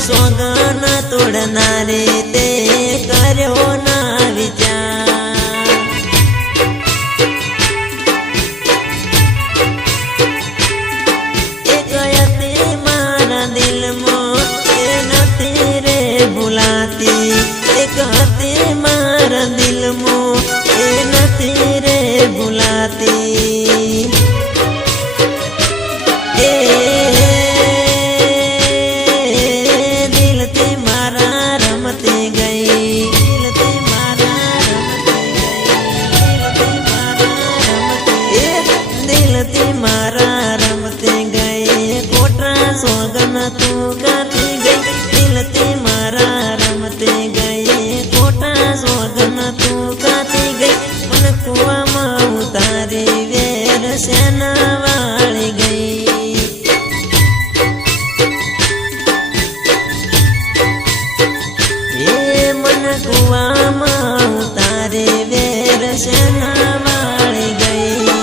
સોગન તોડનારે તે કર્યો ના વિચાર એક હતી મારા દિલમાં એ નથી રે ભૂલાતી એક હતી મારા દિલમાં એ નથી રે ભૂલાતી દિલથી મારા રમતી ગઈ દિલથી મારા રમતી ગઈ કોટરા સોગન તું ગાતી ગઈ દિલથી મારા રમતી ગઈ કોટા સોગન તું ગાતી ગઈ મને કુવામાં ઉતારી વેર સેના વાળી ગઈ કુવામાં ઉતારે વેર સેના વાળી ગઈ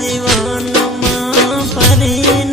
જીવનમાં ફરી